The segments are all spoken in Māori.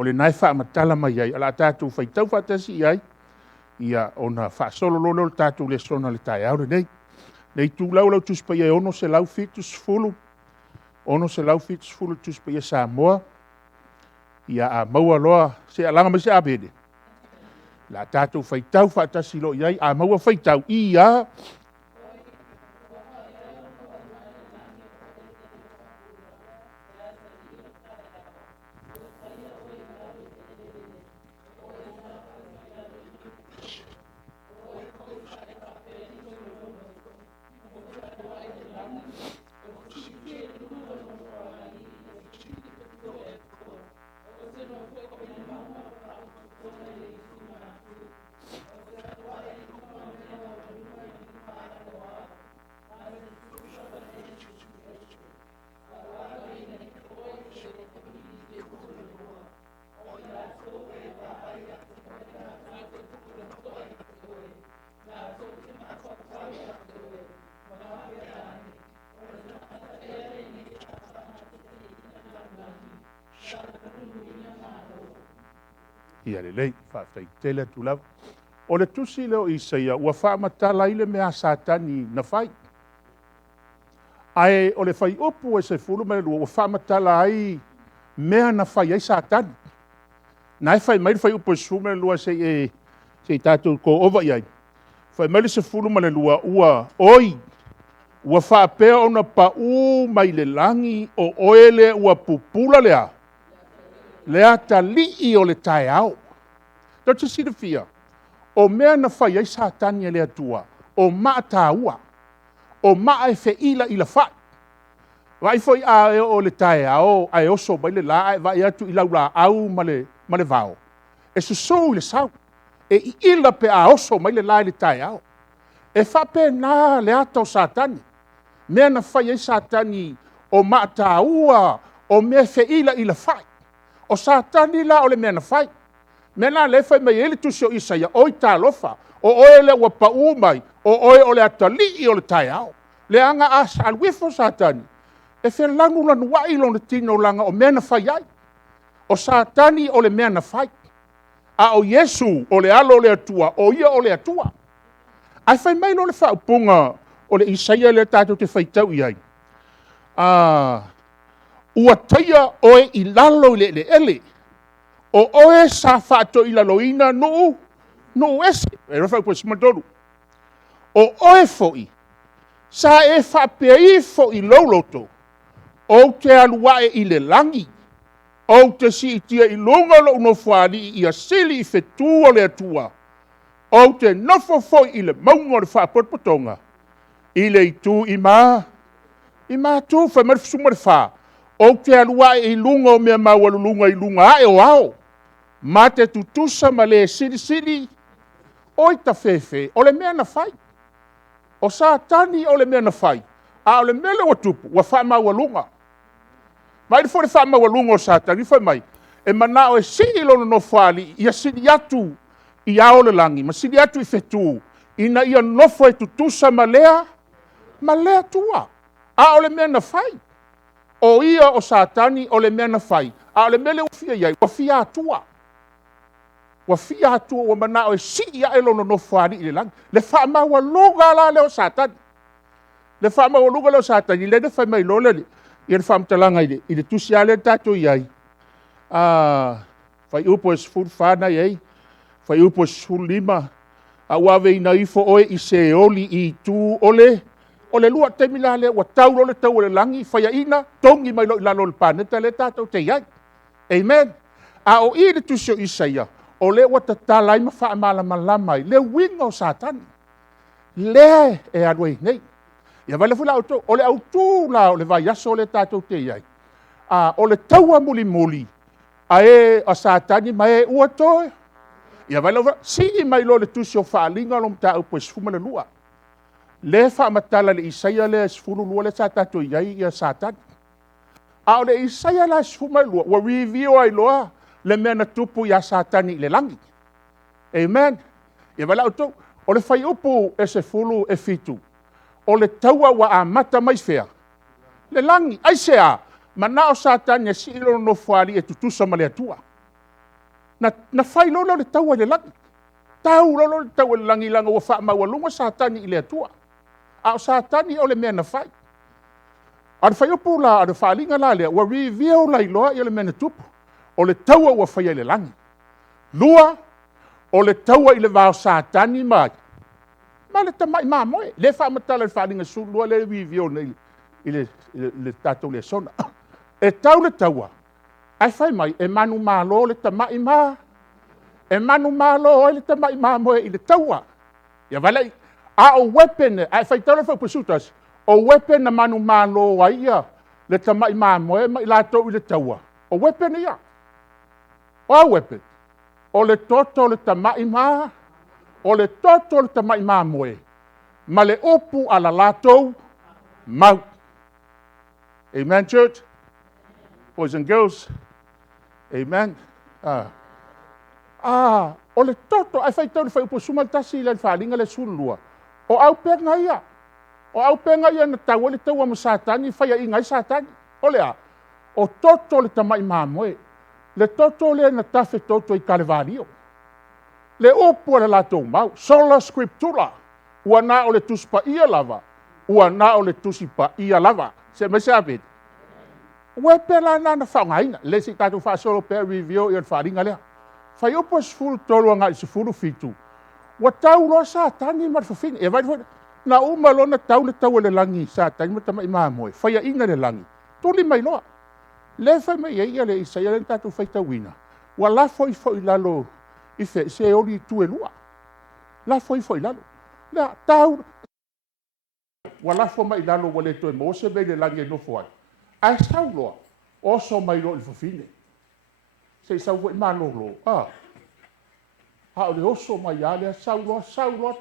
o le nai whaamatala mai ai, ala tātou whaitau whatasi ai, ia ona whaasolo lolo le tātou Lesona le tai aure nei. Nei tūlau lau tuspa ia ono se lau fitus fulu, ono se lau fitus fulu tuspa ia Samoa, ia a maua loa se alanga mai se abede. La tātou whaitau whaatasi lo iai, a maua whaitau ia, ia le lei, whaafeitele tu lau. O le tusi leo Isaia, ua whaamatala i le mea Satani na whai. Ai, o le whai upu e se fulu me lua, ua whaamatala ai mea na whai ai Satani. Nai whai mai whai upu e su me lua se tātou ko ova iai. Whai mai se fulu me lua, ua oi, ua whaapea ona pa mai le langi o oele ua pupula lea. Lea ta lii o le tae au. Tau te sida fia. O mea na whai ai Satani e lea tua. O maa Taua. O maa e whiila i la whai. Vai foi a e o le tae au. A e oso mai le la. Vai atu i lau la au ma le vao. E susou le sau. E i ila pe a oso mai le la le tae au. E whape nā le ata o Satani. Mea na whai ai Satani. O maa Taua. O mea whiila i la whai. O Satani la o le mea na whai. Mea na le whai mai ele tusi o Isaia, oi tā lofa, o oe le ua pau mai, o oe o le atali o le tai au. Le anga a salwifo Satani. E whea langu lanu wai lo le tino langa o mea na whai ai. O Satani o le mea na whai. A o Yesu o le alo o le atua, o ia o le atua. Ai whai mai lo le whaupunga o le Isaia le tātou te whaitau iai. Ua taia oe i lalo i le ele. O oe sa whaato i laloina nuu ese. E rawhau po simantoru. O oe foi. Sa e whapea i foi lauloto. O te aluae i le langi. O te si itia i lunga lo no whaari i a sili i whetu o le atua. O te nofo foi i le maunga o le whaapototonga. I le itu i maa. I maa tu whamarifusuma le whaa. O te alua i lunga o mea mawalulunga i lunga ae o ao. Ma te tutusa ma le siri. Oi ta fefe, o le mea na whai. O Satani o le mea na whai. A o le mele o tupu, wa wha mawalunga. Mai fo le wha mawalunga o Satani, whai mai. E mana o e siri lono no whali, ia siri atu i ao le langi, ma siri atu i whetu. Ina ia nofo e tutusa ma lea tua. A o le mea na whai. O ia o Satani o le mea na whai. A o le mele o fia iai, wa fia atua. Wa fia atua wa mana o e si ia e lono no whaari i le langi. Le wha maua luga la leo Satani. Le wha maua luga leo Satani. Le ne whai mai lo le. I le wha mtalanga i le tusi ale tato iai. Whai upo e sifuru whana iai. Whai upo e sifuru lima. A wawe ina ifo oe i se oli i tu ole. O le lua te mila le wa tau le tau le langi whaia ina tongi mai lo i lalo le paneta le tātou te iai. Amen. A o i le tusio Isaia, o le wa tatalai ma wha malamalama le winga o Satani. Le e aduei nei. Ia vale fula auto, o le autu la o le vai aso le tātou te iai. O le taua mulimuli, a e a Satani ma e ua toe. Ia vale si mai lo le tusio whaalinga lo mta au pues fuma le lua. Le whaamatala le Isaia le sifuru lua le tātou iai ia Satani. A o le Isaia la sifuma lua, wa review ai loa le mea na tupu ia Satani le langi. Amen. Ia wala auto, o le whai upu e sifuru e fitu. O le taua wa amata mai fea. Le langi, ai sea, mana o Satani e si ilo no whari e tutusa ma le atua. na fai lolo le taua le langi. Tau lolo le taua le langi langa ua wha maualunga satani i le atua. A o satani o le mea na fai. Ar fai upu la, ar whaalinga la lea, ua review la iloa i le mea na tupu. O le taua ua whai le langi. Lua, o le taua i le vao satani mai. Ma le tamai ma moe. Le wha matala le whaalinga su, lua le review na i le tatou Lesona. E tau le taua. Ai fai mai, e manu malo le tamai ma. E manu malo le tamai ma moe i le taua. Ia valai, a o weapon, ai fai tau le whaupusutas, o weapon na manu malo a ia, le tamai ma moe, ma i lato i le taua. O weapon ia. O weapon. O le toto le tamai ma, o le toto le tamai ma moe. Ma le opu ala lato, mau. Amen, church? Boys and girls. Amen. O le toto, ai fai tau le fai upo sumaltasi le whalinga le sulua. O au penga ia. O au penga ia na tau le taua mo satani, fai a ingai satani. O lea, o toto le tamai mamoe. Le toto le na tafe toto i kalevario. Le opu le lato mau. Sola scriptura. Ua na o le tuspa ia lava. Ua na o le tusipa ia lava. Se me se apet. Ue pela na whaungaina. Le si tatu wha solo pe review i al wharinga lea. Fai opo sifuru tolu anga i sifuru fitu. Wa tau loa satani marfafini. E vai fwoi. Na umalo na tau le tau le langi satani matama ima moe. Fai a inga le langi. Tuli mai loa. Le fai mai ia le isa ia le tatu fai tauina. Wa la foi foi lalo i fe se oli tu e lua. La foi foi lalo. La tau. Wa la foi mai lalo wale to e mo se be le langi no foi. Ai sau loa. Oso mai lo il fafine. Se sau foi malo lo. O le oso mai ale sau loa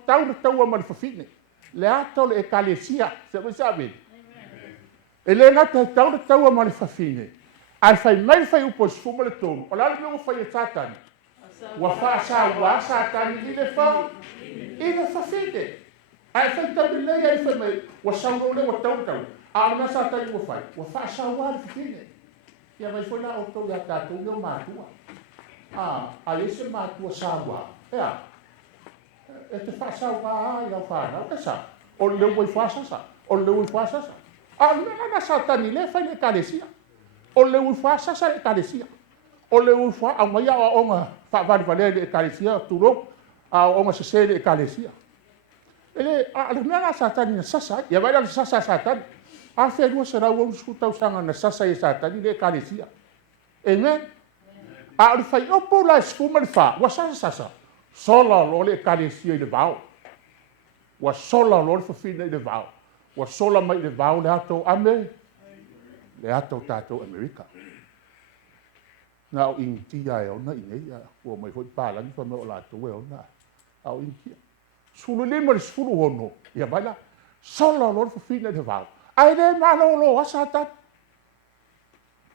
tau le tau ama le fafine. Le ato le ekalesia. Se me sabe. E le ngata tau le tau ama le fafine. Ai fai mai fai upo sfuma le tonu. O la le fai e satani. Wa fa sa satani i le fa. I le fafine. Ai fai tau le lei ai fai mai. Wa sau le wa tau. A le satani wa fai. Wa fa sa le fafine. Ia mai foi la o tau ia tatu le matua. A ese matua sawa. Ea. E te fa sawa ia fa na o sa. O le voi fa sa. O le voi fa sa. A le na satani le fai le kalesia. O le voi fa sa le kalesia. O le voi fa a mai a onga fa vale le kalesia turo a onga se le kalesia. Ele a le na satani na sasa. Ia vai la sasa satani. A fe lua se rau sutau sanga na sasa e satani le kalesia. Amen. A le fai opo la sfuma le fa. Wa sasa. Sola lo le kalesia i le vao. Wa sola lo le fafina i le vao. Wa sola mai le vao le ato ame. Le ato tato Amerika. Na o intia e ona inea. Ua mai hoi pālangi fa me o lato e ona. A o intia. Sulu lima le sfulu hono. Ia baila. Sola lo le fafina i le vao. Ai le malo lo asatan.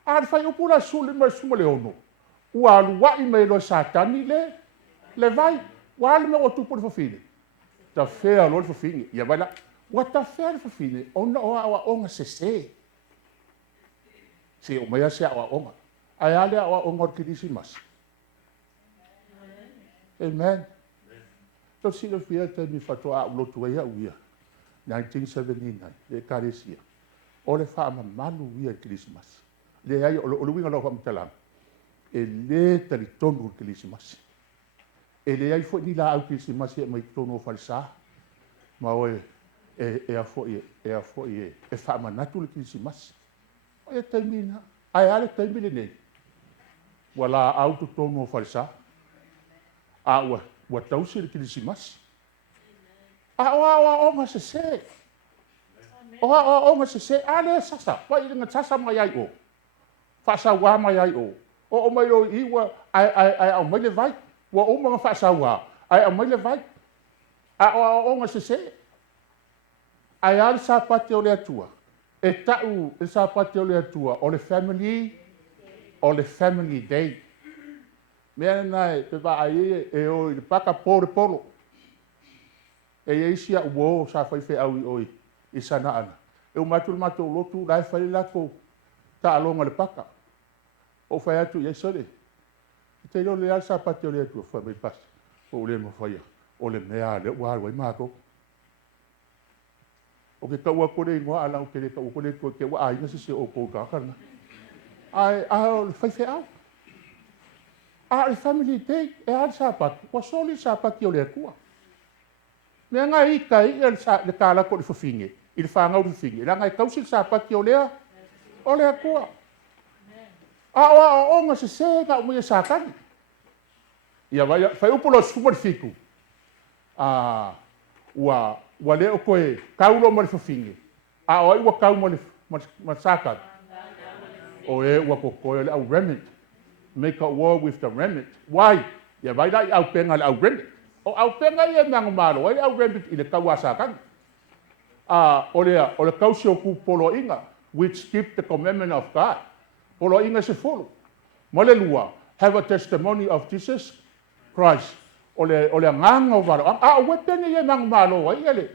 A le fai upu la sulu lima le suma le ono. Ua aluwa i me lo satani le vai. Ua ale me o tupu le fafine. Ta fea lo le fafine. Ia baila. Ua ta fea le fafine. Ona o awa onga se. Se o mea se awa onga. Ai ale awa onga o kirisimas. Amen. Tau sila fia te mi fatoa a ulotu ea uia. 1979, le kalesia. O le wha malu ia kirisimas. Le ai o le winga lau whamtalang. E le tari tonu o kirisimas. E le ai fo ni la au kirisimas e mai tonu o falsa. Ma oe e a fo e wha manatu le kirisimas. O e taimina. Ai ale taimine nei. Wala au tu tonu o falsa. A ua tausi le kirisimas. O nga se. O nga se. Ale sasa. Wa i nga sasa mai ai o. Fasa wa mai ai o. O mai o iwa ai au mai le vai. Wa o mga fasa wa. Ai au mai le vai. O nga se. Ai ale sa pate o le atua. E tau e sa pate o le atua. O le family day. Mea nai te wa ai e o i paka polo. E isia uo sa fai fe au i oi i sana ana. E o matul lotu lai fai lako ta alonga le paka. O fai atu i sole. Te lo le alsa pati o le tu fa me pas. O le mo faia. O le mea le wa wa mako. O ke taua kore ingoa ala o ke le kau kore ko ke wa ai na se o ko ka kana. Ai o fai fe au. A family day e al sapat. Wa soli sapat o le kua. Me nga I kai el sa le kala ko le fofinge. Il fa nga o fofinge. La nga kausi sapat o le o le kua. O nga se ka o me sa kan. Ia vai fai upolo super fiku. Wa le o koe kaulo mo le fofinge. O wa kau mo le masaka. O wa ko koe le au remnant. Make a war with the remnant. Why? Ia vai dai au penga le au remnant. O au penga ia nang malo ai au remnant I le kawasaka. O le kausio ku polo inga which keep the commandment of God. Polo inga se folo. Mo le lua have a testimony of Jesus Christ. O le nganga o varo. O wetene ia nang malo ai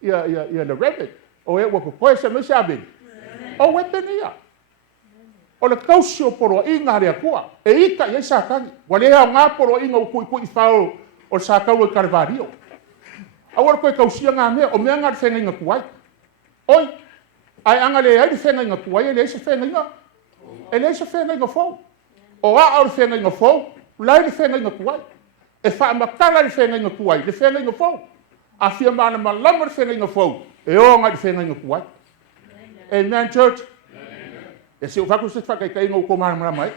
ia le remnant. O wa ko koe se me sabe. O wetene ia. O le kausio poro inga rea kua. E ika ia sakani. Wa le hao ngā poro inga o kui whao o sakau e karvario. Awara koe kausia ngā mea, o mea ngā whenga inga kuai. Oi, ai anga le ai whenga inga kuai, e le isa whenga inga. E le isa whenga inga fau. O a au whenga inga fau, lai le whenga inga kuai. E wha makala le whenga inga kuai, le whenga inga fau. A fia mana malama le whenga inga fau, e o ngā le whenga inga kuai. Amen, church. E se o whaku se whakai kai ngau ko mana mai.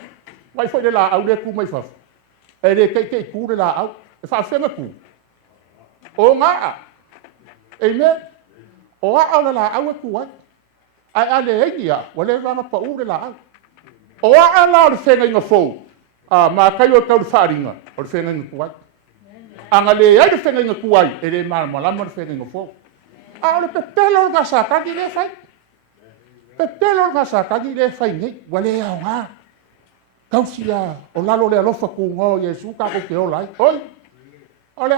Mai foi le la au le ku mai whafu. E le kai ku le la au. E wha whenga ku. O ngā. Amen. O a au le la au e ku ai. Ai a le eingia. Wa le ranga pa u le la au. O a la le whenga inga fau. Ma kai o tau le wharinga. O le whenga inga ku ai. Anga le ai le whenga inga ku ai. E le mana malama le whenga inga fau. A o le pepelo ngā sātaki le whai. Pepelo ngā sātaki le whai ngei. Wa le au ngā. Kausia o lalo le alofa ku ngō Yesu ka ko ke o lai. Oi. O le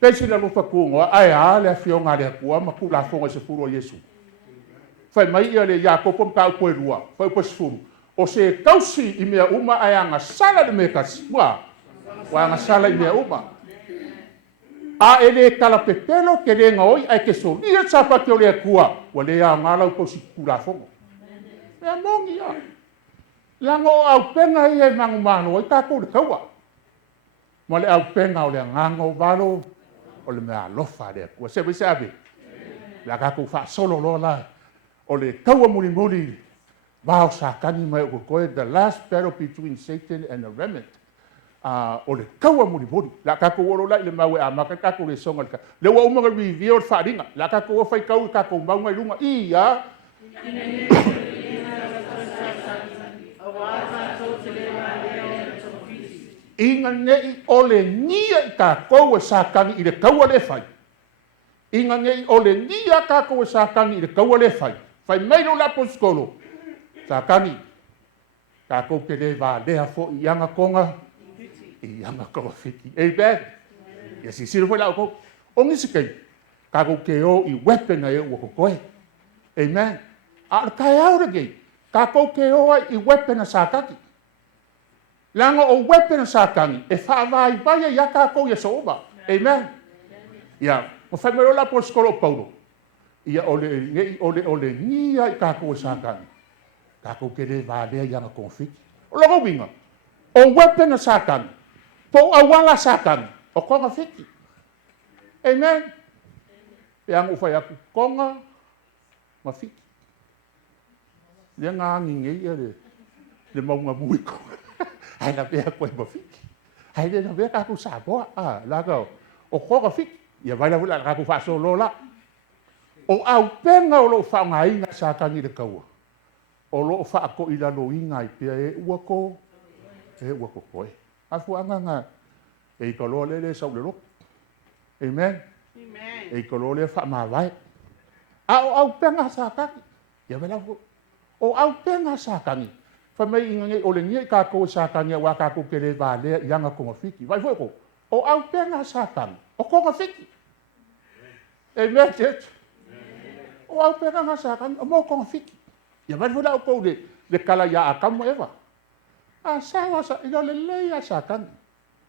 pesi le alofa ku ngō. Ai le fionga le kua ma ku la fonga se furu o Yesu. Whai mai ia le Iakopo mka upo e rua. Whai upo se furu. O se kausi I mea uma ai anga sala le me kasi. Wa anga sala I mea uma. A ele kala pepelo ke le ngoi ai ke so. Ia sapa ke o le kua. Wa le au ngala upo si ku la fonga. Mea mongi ia. Lango au penga I e mangu mano. I tako le kaua. Ma le au penga o le ngango valo. O le mea lofa le kua. Sebe sabe. La kako wha solo lo la. O le kaua mulimuli. Vao sakani mai o koe. The last battle between Satan and the remnant. O le kaua mulimuli. La kako oro la I le maue a maka kako le songa. Le wa umaga reveal wharinga. La kako o whai kau kako maunga I lunga. Ia. Inga nei o le nia I kako e sakani I le kaua le whai. Inga nei o le nia kako e sakani I le kaua le whai. Whai meiro la po skolo. Sakani. Kako ke le va lea fo I anga konga. I anga konga whiki. Amen. Ia si siro fo lau ko. O ngisi kei. Kako ke o I weapon ai ua kokoe. Amen. A kai aura kei. Kako ke o I weapon a sakaki. Langa o weapon a sakani. E whaavai vai ia kako ia sooma. Amen. Ia. O whai mero la po skolo Paulo. Ia o le nia I kako e sakani. Kako ke le va lea ianga konfiki. O logo winga. O weapon a sakani. Po awala sakani. O konga fiki. Amen. Yang ufai aku konga ma fiki. Le ngā nginge ia le maunga mui konga. Hai na pia koe ma fiki. Hai le na pia kako saboa. Lagao. O konga fiki. Ia vai la wila kako whaso lola. O au penga o lo whaunga inga sakani le kaua. O lo whaako I lalo inga I pia e uako. E uako koe. Afu anga ngā. E I kaloa le sau le loko. Amen. E I kaloa le wha mawai. Au penga sakani. Ia wela o au penga sakani. Wha mai inga nge o le ngia I kako sakani wa kako ke le vālea I anga konga whiki. Vai fueko. O au penga sakani. O konga whiki. Amen, church. O au penga sakani. O mo konga whiki. Ia vai fuela o kou le kala ia a kamo ewa. A sawa sa ilo le le sa kan.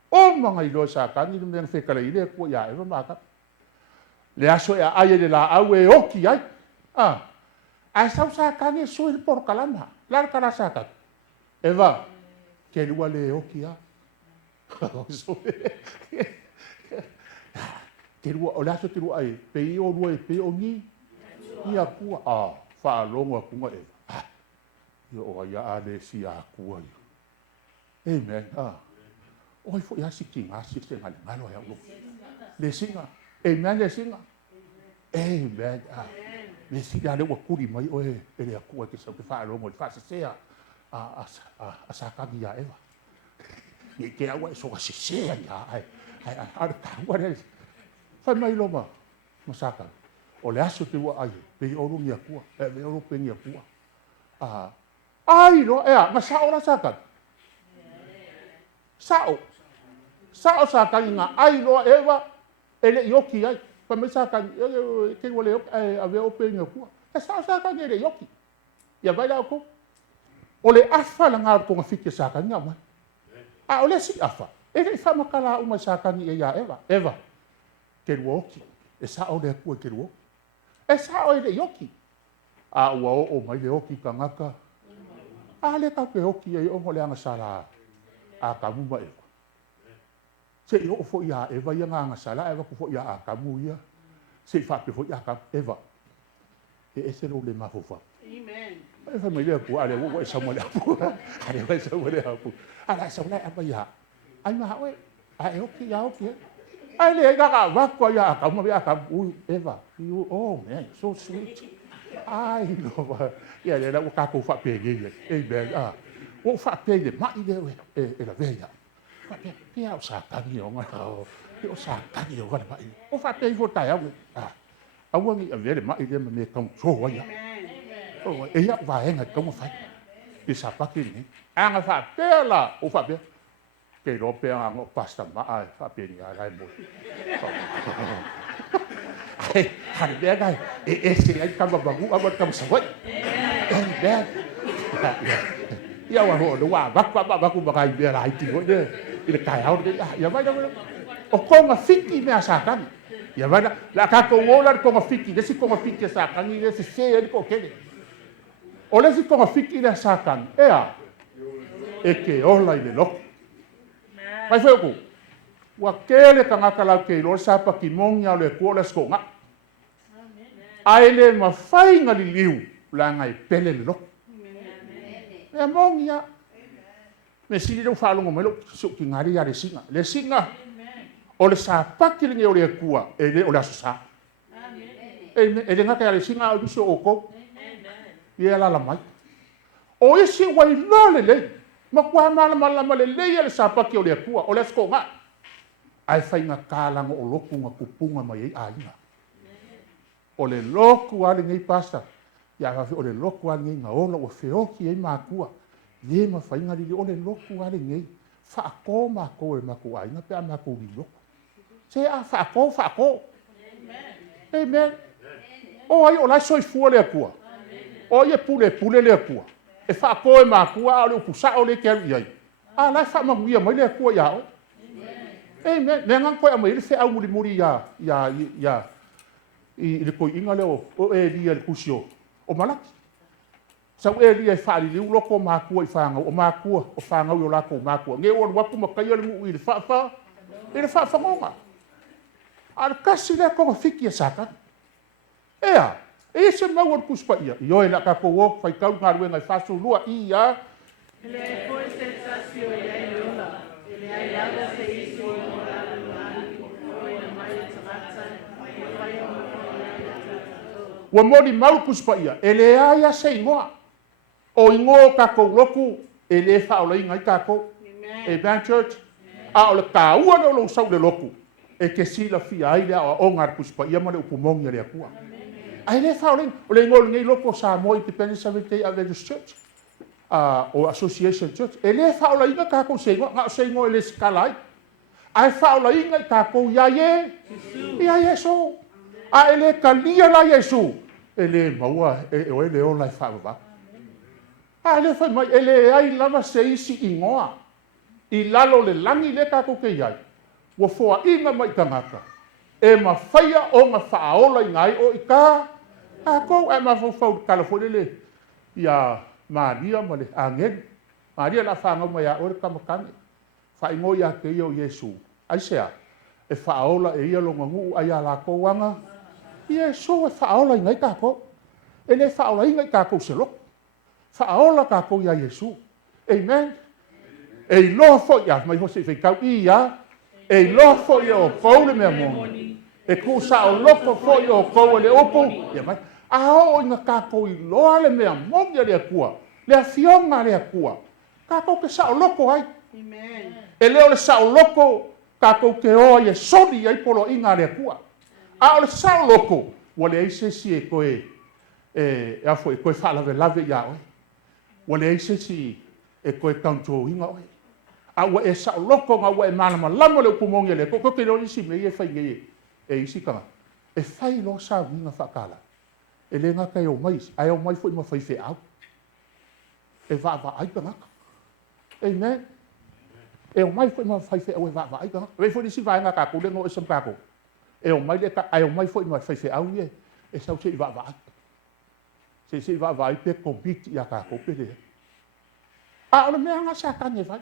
O mga ilo sa kan ni men fe kala ile ko ya eva maka. Le aso ya ai le la au e oki ai. A sa kan e so il por kalama. La kala sa kan. Eva ke lua le oki ya. Te rua o laso te rua ai pe o rua e pe o ni ia kua fa longa kunga e yo o ia ale si a kua amen oi fo ia sikinga sikinga ngalo ya lo le singa amen le singa amen le singa le wa kuri mai o e le kua ke sa ke fa longa fa se a sa ka dia eva ni ke awa so ka se ya ai ar ka wa fai mai loma masaka o le aso te ua ai pe o rungi a kua pe o rungi a kua ai lo ma sao la saka sao saka inga ai lo eva ele yoki ai pa me saka ke wale ave o pe ngi kua sao saka ngi le yoki ya vai la ko o le afa la ngar ko ngafike saka nga ma o le si afa ele fa makala uma saka ngi ya eva ke woki e sa o le ku ke wo e sa o le yoki ua o mai le yoki kangaka le ka ke yoki e o le anga sala ka mu mai se yo fo ya eva ya nga sala eva ko fo ya ka mu ya se fa pe fo ya ka eva e se lo le ma fo fa amen e fa mai le ku ale wo e sa mo le pu ale wa sa mo le pu ala sa le apa ya ai ma we yoki ya yoki ai le ga wa ko ya ka mo ya ka eva you man so sweet ai no va ya le la ka ko fa pe ye e be o fa pe le ma ide e la vella fa pe ya sa ka ni o ma o sa ka ni o va ba o fa pe vo ta ya a wo ni a vele ma ide me ka so wa ya o e ya va en ka mo fa e sa pa ki ni anga fa pe la o fa pe ke lo pe ang pasta ma fa pe ni ai mo ai be ga e se ai ka ba bu aba ka sa wa be ya wa ho do wa ba ku ba kai be la ti ho de ile kai au de ya vai o ko ma fiki me asa kan ya vai la ka ko wola ko ma fiki de si ko ma fiki sa kan ni de se ko ke o le si ko ma fiki de sa kan e ke ola ile lo mai foi ko wa kele ka ngaka la ke lo sa pa ki mongia le ko le sko nga ai le ma fai nga li liu la ngai pele le lo e mongia me si le fa lo mo lo so ki ngari ya le singa o le sa pa ki le o le kua e le o la sa e le ngaka ya le singa o biso o ko ye la mai o isi wa lo le ma kwa mala le le sa pa ki o le kua o le sko nga ai fai nga kalango o loku nga kupunga mai ainga o le loku ale ngai pasta ya fa o le loku ale ngai ngaola o feoki e makua ye ma fai nga li o le loku ale ngai fa ko ma ko e maku ainga pe ma ko li loku se fa ko amen o ai o la soifua le akua o ye pule le akua e fa ko e makua o le kusa o le keru ai la fa ma guia mai le akua ya o amen le ngang ko amai le fe au mulimuli ya i le ko inga le o e li le kusio o malaki sa e li e fa li lo ko makua i fanga o makua o fanga o la ko makua nge o wa ku makai le mu i le fa ngonga al kasi le ko fiki saka e se ma o kuspa ia yo e la ka ko wo fai kau ngaru ngai fa so lua ia le ko sensasio ia lola le ai ala se iso wa moli mau kuspa ia ele aia se ingoa o ingo ka ko loku ele fa o inga ka ko e ban church a o ka ua no lo sau le loku e ke sila fi ai le o ngar kuspa ia ma le upumongi le akua ai le fa o le ngol ngai loko sa mo independent Seventh-day Adventist Church o association church ele fa o inga ka ko se ingo ele skalai ai fa o inga ka ko ya ye so a ele kalia la Yesu ele maua e o ele o lai fa ba le fai mai ele ai lava se isi ingoa. I lalo le langi le kako ke iai. Wa foa inga mai tangata. E ma whaia o ngā whaaola i ngai o i ka. A kou e ma fau California le. Ia Maria ma le angen. Maria la whangau mai a ore kamakane. Whaingo ia ke ia o Yesu. Ai sea. E whaaola e ia longa ngu ai a la kou anga. Yesu e whaaola i ngai kako. E le whaaola i ngai kako se loko. Whaaola kako ia Yesu. Amen. E loa fo ia mai hose whaikau i ia. E loa fo ia o kou le mea moni. E ku sa o loko fo ia o kou le opo. Ia mai. A o inga kako i loa le mea moni le akua. Le afionga le akua. Kako ke sa o loko ai. Amen. E leo le sa o loko. Kako ke oa ia soni ai polo inga le akua. A o le sa o loko. Wale eise si e koe. E afo e koe whalave lave ia oi. Wale eise si e koe kaunto inga oi. A ua e sa o loko nga ua e malama lama le upumongi le. Ko ke lo isi me e whai nge e isi kanga. E whai lo sa winga whakala. E le ngaka e o mai. Ai o mai fo ima whai whi au. E wa ai ka ngaka. Amen. E o mai fo ima whai whi au e wa ai ka ngaka. Wei fo nisi vai ngaka ko le ngo e sam kako. E o mai le ka ai o mai fo ima whai whi au ye. E sau se i wa ai. Se va vai pe compiti ia ka ko pe. A o me anga sa ka ne vai.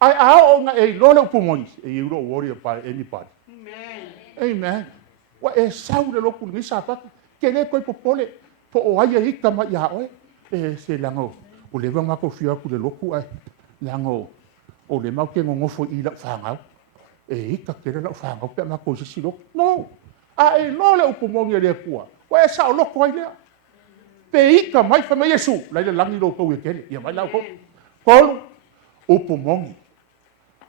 Ai a o nga e lo le pumoni e you don't worry about anybody. Amen. Amen. Wa e sau le lo ku ni sa pa ke le ko popole po o ai e ka ma ia o e se lango. O le vanga ko fia ku le loku ai. Lango o le mau ke ngo fo i la fanga. E ka ke la fanga pe ma ko si lo. No. A e lo le pumoni le kua. Wa e sa lo ko ai le. Pe ika mai fa mai Yesu lai le langi lo ko e kele ia mai la ko ko upumongi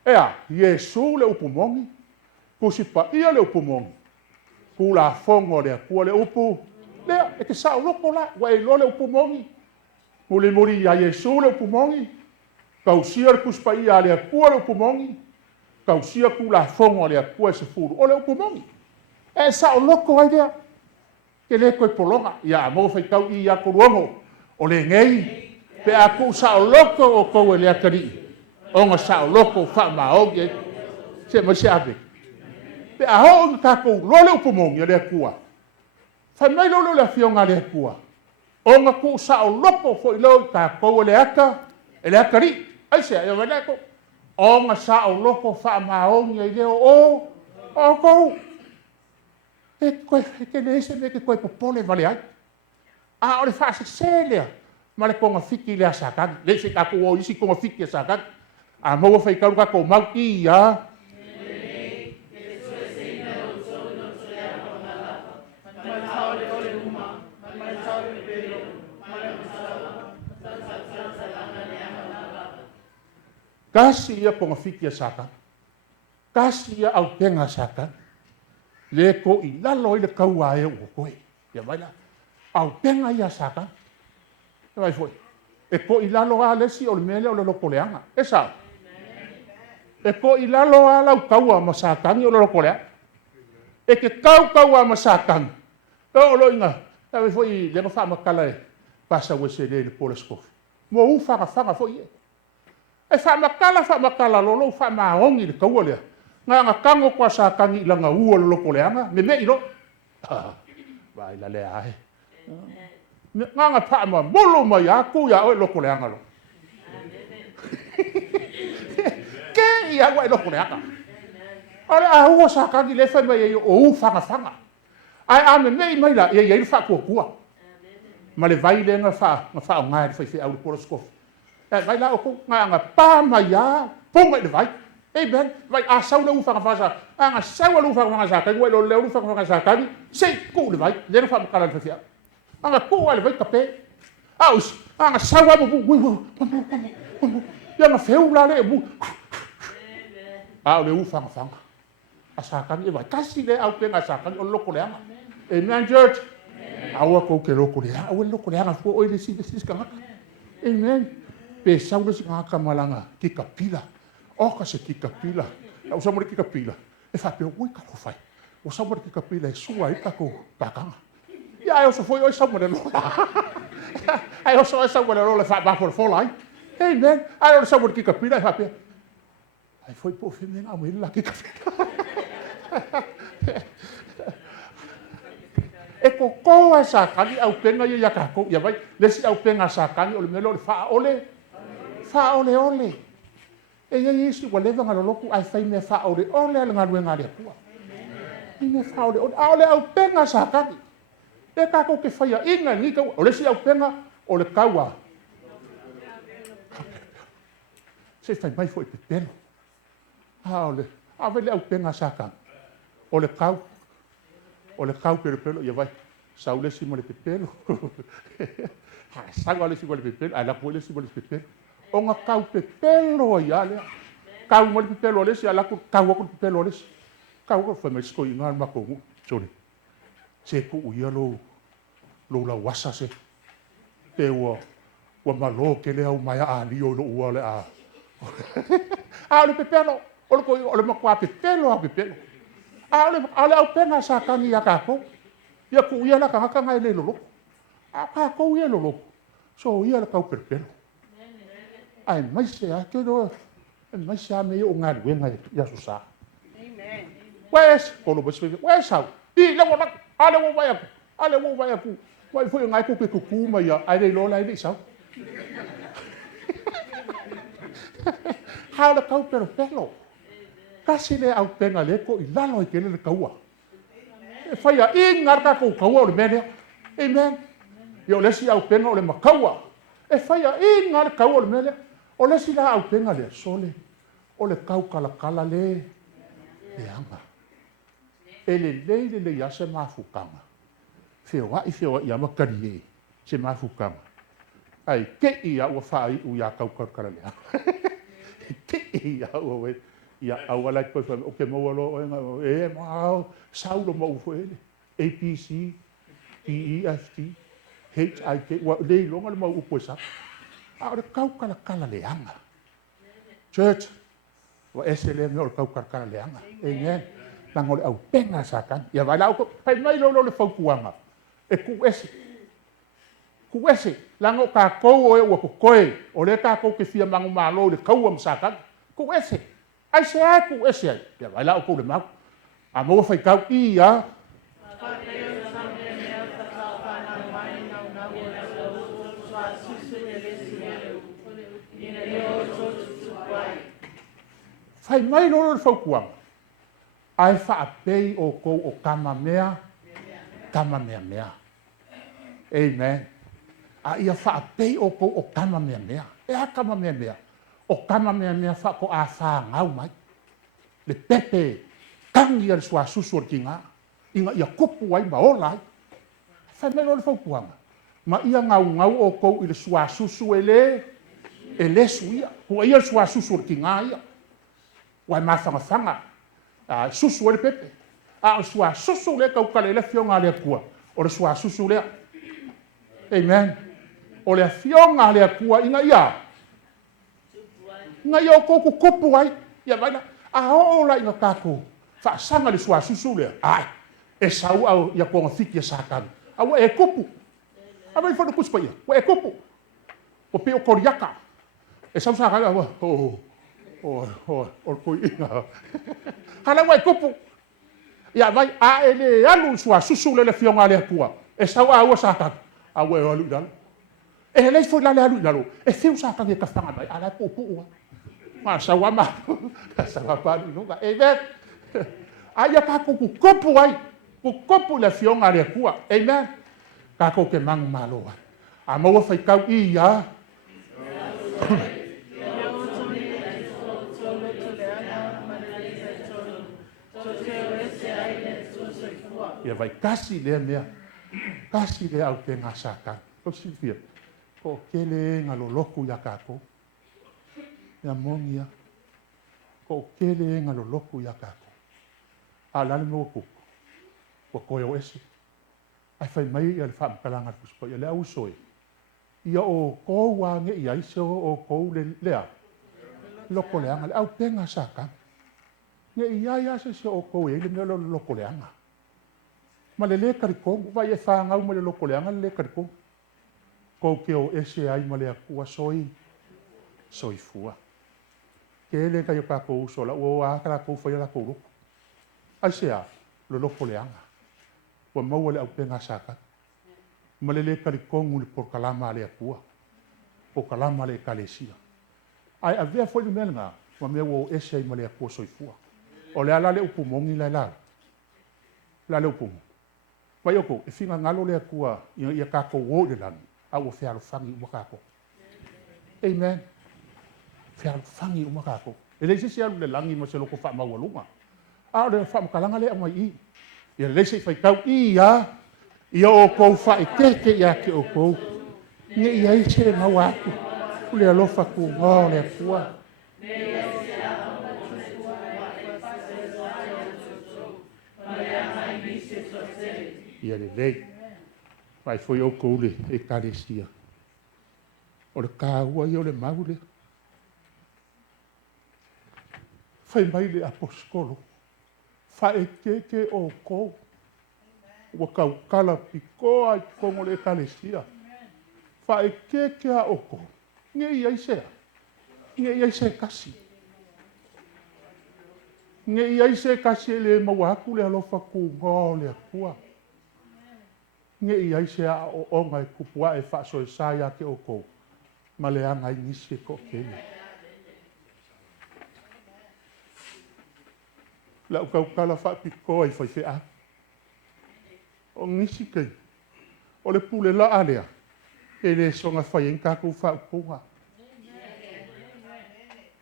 ea Yesu le upumongi ko si pa ia le upumongi ku la fongo le ku le upu le e ke sa lo ko la wa e lo le upumongi Mulimuli ia Yesu le upumongi kausia ku si pa ia le ku le upumongi kausia ku la fongo le ku se furu o le upumongi e sa lo ko ai dia ke le koe polonga ia mo fai kau i a koruongo o le ngei pe a ku sa o loko o kou e le akari o nga sa o loko wha maoge se ma se ave pe a ho o ka kou lole upumongi le akua fai mai lolo le fionga le akua o nga ku sa o loko fo i lo ka kou e le akari ai se e wale ko o nga sa o loko wha maoge i leo o kou e koe ke le ese me ke koe popole vale ai. A ore whaase selea. Ma le konga fiki le asakagi. Le se kako o isi konga fiki asakagi. A maua whai karu kako mau ki ia. Kasi ia konga fiki asakagi. Kasi ia au tenga asakagi. Le ko i lalo i le kaua e o koe. Ia mai la. Au tenga ia saka. Ia mai foi. E ko i lalo a lesi o le mele o le loko leanga. E sa. E ko i lalo a lau kaua ma sakangi o le loko leanga. E ke kaua ma sakangi. E o lo inga. Ia mai foi le wha makala e. Pasa wese le pole skofi. Mo u whanga foi e. E wha makala lolo wha maongi le kaua lea. Nga kango kwa sa kangi langa ua loko leanga me ilo vai la le ai nga pa ma molo mai aku ya o loko leanga lo ke ia wa loko leanga ora a ua sa kangi le fa mai o fanga ai a me mai la ia fa kua ma le vai le nga fa nga fa au por skof vai la o nga pa mai ya ponga le vai ben, vai a sau le ufa ngafasa, anga sau le ufa ngafasa, kai welo le ufa ngafasa kai, sei ku le vai, le fa makala le fia. Anga ku le vai kape. Aus, anga sau bu, ya ma feu la le bu. A le ufa ngafasa. Asa kai e vai kasi le au pe ngasa kai o loko le anga. Amen church. Awa ko ke loko le anga, o loko le anga fu o le si kanga. Amen. Pe sau le si ngaka malanga ki kapila. O ka se kika pila. O sa mori kika pila. E fa pe oi ka ko fai. O sa mori kika pila e sua i ka ko takanga. Ia e o so foi o sa mo le lo. Ai o so sa mo le lo le fa ba for ai. Amen. Ai o sa mo ki ka pina ha pe. Ai foi po fe me nga mo la ki ka. E ko koa sa kani au penga ia ka ko ia vai le si au penga sa kani o le melo le fa ole ole e ia isi wa leva ngalo loku ai fai me fa ole ole le ngalu ngale pua ina fa ole ole au penga sa kani e ka ko ke fai inga ni ka o le si au penga o le kaua se fai mai foi pe pelo ole a vele au penga sa kani o le kau pelo ia vai saule si mo le pepelo ha saule si mo le pepelo ala pole si mo le pepelo o nga kau pepelo ia le kau mo le pepelo le si ala ku kau ko pepelo le kau ko fa me sko inga ma ko sorry se ku ia lo la wasa se te wa malo ke le au mai a li o lo ua le a a le pepelo o le ma kwa pepelo a pepelo ale au penga sa kani ya kako ia ku ia la kanga kanga le lolo a ka ko ia lolo so ia la kau perpelo ai mai se a ke do mai se a me o ngal wenga ia susa amen wes ko lo bes wes au i le wa ale wo vai aku vai foi ngai ko ke ku mai ai le lo lai le sa ha la kau perpelo kasi le au penga le ko i lalo i kele le kaua. E whaia i ngarka ko kaua o le mene. Amen. I o lesi au penga o le makaua. E whaia i ngar kaua o le mene. O lesi la au penga le sole. O le kau kala le. Le anga. E le leile le ia se mafukanga. Whioa i ama kari e. Se mafukanga. Ai ke i a ua whai u ia kau kala le anga. Ke i a ua we. Ia au ala ko o ke mo lo e ma saulo mo fo ele APC PEFT HIK wa le longa le mo upo sa a le kau kala le anga church wa SLM o kau kala le anga amen nang o au penga sa kan ia vai la ko pai mai lo le fau kuanga e ku ese lango ka ko o wa ko koe o le ka ko ke fia mangu malo le kau am sa kan ku ese ai se aku ese ai ya vai la ko le mau a mo fai kau ia fai mai no le fokua ai fa pei o ko o kama mea amen a ia fa pei o ko o kama mea e a kama mea o kama mea fa ko a fa ngau mai le pepe kangi al sua susur kinga inga ia kupu ai ba ola fa me lo fokua ma ia ngau o ko i le sua susu ele suia ko ia sua susur kinga ia wa ma fanga susu le pepe a sua susu le kau kale le fionga le kua o le sua susu le amen o le fionga le kua inga ia nga yo ko kupu ai ia bana a ola inga kako fa sanga le sua susu le ai e sau au ia ko ngafiki sa kan au e kupu a vai fa kuspa ia o e kupu o pe o koriaka e sau sa ka o ko inga hala wai kupu ia vai a ele alu sua susu le fionga le kua e sau au sa kan au e alu dal e le foi la le alu dalo e fiu sa kan e ka fanga mai ala pupu ma sawama sawapa nunca e ve aya ka ko kopu ai ko kopu le fionga le kua amen ka ko ke mang malo a mo fai kau ia ia vai kasi le mea kasi le au te ngasaka ko sifia ko kele ngalo loku ya kako ya mongia ko kele ngalo loku ya kako ala le mo ko yo ese ai fai mai ia le fam kalanga kuspo ia le au soi ia o ko wange ia iso o ko le lea loko le anga au te ngasaka ia se o ko e le loko le anga Ma le karikongu, vai e whangau ma le loko leanga le karikongu. Ko ke o ese ai ma le akua soi fua. Ke le kai pa ko uso la o a kala ko fa la ko ro. Ai se a lo loko leanga. Wa mau le au penga saka. Ma le karikongu le por kalama le akua. O kalama le kalesia. Ai a vea foi menga, ma me o ese ai ma le akua soi fua. O le ala le upumongi la. La le upumongi. Vai oko, e finga ngalo le akua ia kako wo de lan, a o fea fangi uma kako. Amen. Fea fangi uma kako. E le se alu le langi ma se loko fa mawalunga. A le fa makalanga le amai i. Ia le se fai kau ia o kou fa keke ia ke o kou. Nge ia i se mawa aku. Ule alofa ku ngā le akua. Ia le lei. Vai foi o koule e karesia. O le kāua i o le maule. Fai mai le aposkolo. Fai keke o kou. Ua kaukala piko ai kongo le karesia. Fai keke a o kou. Nge ia isea. Nge ia isea kasi. Nge ia isea kasi le mawaku le alofa ku ngā le akua. Nge ia isea o onga e kupua e whaaso e saia ke o kou. Ma le anga i nisi e ko kene. La ukaukala whaapiko ai whai whea. O nisi kei. O le pule la alea. E le songa whai en kakou whaapunga.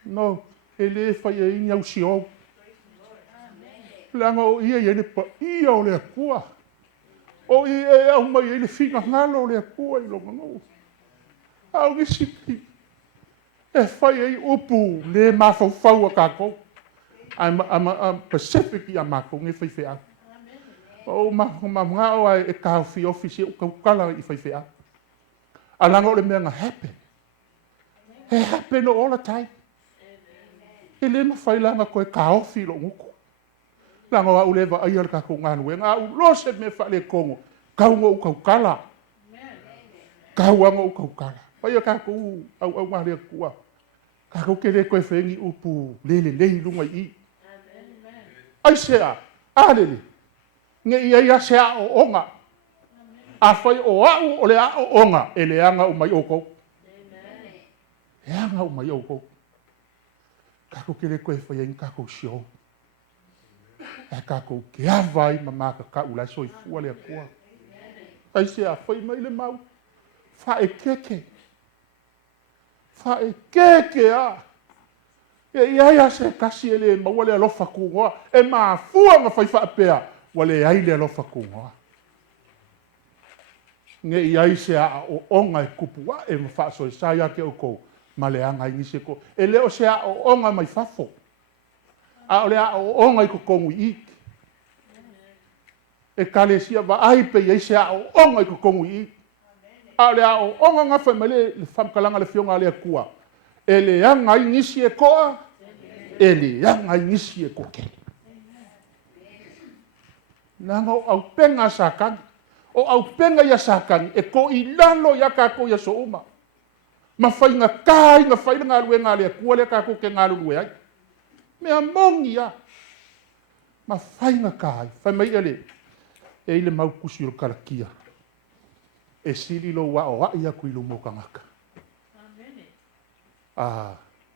No, e le whai e inyau si o. Langa o ia i ene pa ia o le akua. O i e au mai e le whina ngalo o le akua i longa ngau. Au nisi ki. E whai e upu le mawhauwhau a kako. I'm Pacific i a mako nge whai whea. O mga o ai e kauwhi ofisi o kaukala i whai whea. A langa o le mea nga happen. He happen all the time. E le mawhai langa koe kauwhi lo nguku. Langa wa ulewa ai al kako nganu e ngā u lose me whale kongo. Kaunga u kaukala. Kauanga u kaukala. Pai a kako au ngā rea kua. Kako kere koe whengi upu lele lunga i. Ai sea, alele. Nge ia sea o onga. A whai o au o le a o onga. E le anga o mai oko. E anga o mai oko. Kako kere koe whengi kako sio. E kako ke awai mamaka ka ulai soi fua le akua. Ai sea, whai mai le mau. Whae keke. Whae keke a. E ia se kasi e le maua le alofa kungoa. E maa fuanga whai whaapea. Wale ai le alofa kungoa. Nge iai se a o onga e kupua e mawhaaso e saia ke o kou. Ma le anga ingi ko. E leo se a o onga mai fafo. A o le a o onga i kukongu i. E kalesia wa ai pe iai se a o onga i kukongu i. A le a o onga ngawha mai le whamkalanga le fionga le akua. E le anga ingi e koa. E le anga ingi e koke. Nanga o au penga sakang. O au penga ia sakang. E ko i lalo ia kako ia so uma. Ma whainga kai nga whainga ngā lue ngā le akua le kako ke ngā lue ai. Mea mongi ia. Ma whainga kai. Whai mai ele. E ile mau kusi o karakia. E sili lo wa o ia kui lo mo kangaka.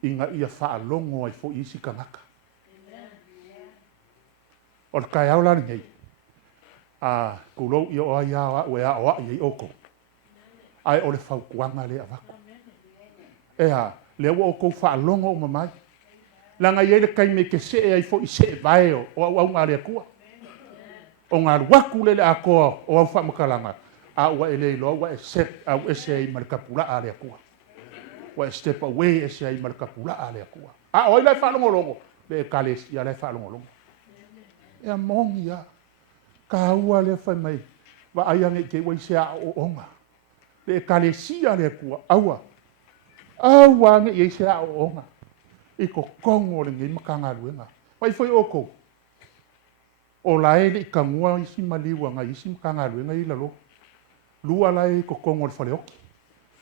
Inga ia whaalongo ai fo isi kangaka. O kai au lani hei. Kulo ia o ia o ia o ia oko. Ai o le whaukuanga le avako. Ea, le o ko whaalongo o mamai. Langa ia le kai me ke se ai fo ise vai o au ngā rea kua. O ngā waku le akoa o au whamakalanga. Ua ele lo wa step au ese markapula ale akua. Wa step away ese markapula ale akua. O ile fa longo le kales ya le fa longo. E mongia. Ka ua le fa mai. Wa ayang ke wa ise o onga. Le kalesia le akua. Awa nge ise o onga. Iko kongo le ngi makanga luenga. Wai foi oko. O lae le ikangua isi maliwa nga isi mkangalwe nga ila lo. Lua lai ko kongo le fale oki.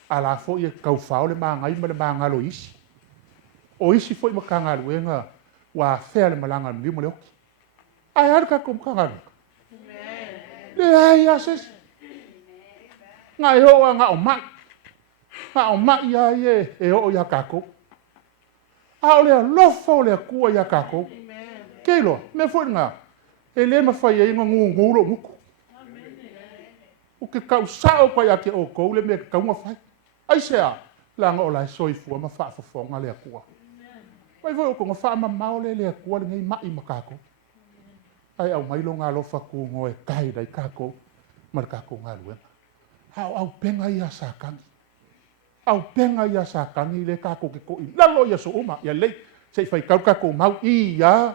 Ala fo ia kaufao le maangai ma le maangalo isi. O isi fo i mkangalwe nga wa fea le malanga mi mo le oki. Ai harka ko mkangalwe. Le ai ases. Nga e hoa nga o mai. Nga o mai ia ie e o ia kako. A o lea lofa o lea kua ia kako. Keilo, me fo nga. E le mawhai e inga ngūro muku. O ke kau sao pai ake o kou le me ke kaunga whai. Ai sea, langa o lai soifua ma whaafafonga lea kua. Pai voi o ko ngā whaamamao lea kua le ngai mai makako. Ai au mailo ngā lofa ku ngoe kai dai kako, ma le kako ngā luenga. Au penga ia sākangi. Au penga ia sākangi le kako ke ko i lalo ia so uma. Ia lei, sei whai kau kako mau i ia.